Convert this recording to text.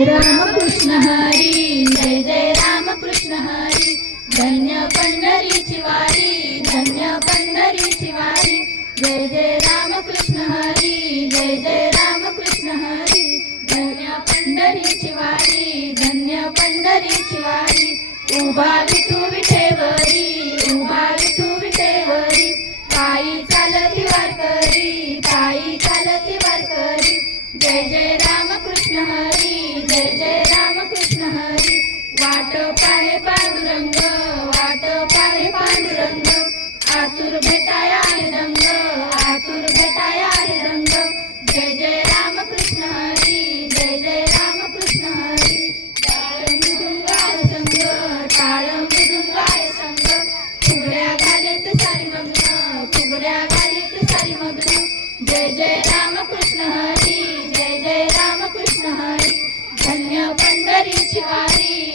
राम कृष्ण हरी, जय जय राम कृष्ण हरी. धन्य पंढरीची वारी, धन्य पंढरीची वारी. जय जय राम कृष्ण हरी, जय जय राम कृष्ण हरी. धन्य पंढरीची वारी, धन्य पंढरीची वारी. उभा विठू विठेवरी, उभा विठू विठेवरी. पायी चालती वारकरी, पायी चालती वारकरी. जय जय राम कृष्ण हरी, जय जय राम कृष्ण हरी. वाट पाहे पांडुरंग, वाट पाहे पांडुरंग. आतुर भेटाया आहे रंग, आतुर भेटाया आहे रंग. जय जय राम कृष्ण हरी, जय जय राम कृष्ण हरी. टाळ मृदुंगाय संग, टाळ मृदुंगाय संग. फुगड्या घालीत सारी मग्न, फुगड्या घालीत सारी मग्न. जय जय राम कृष्ण हरी, जय जय राम कृष्ण हरी. धन्य पंढरीची वारी,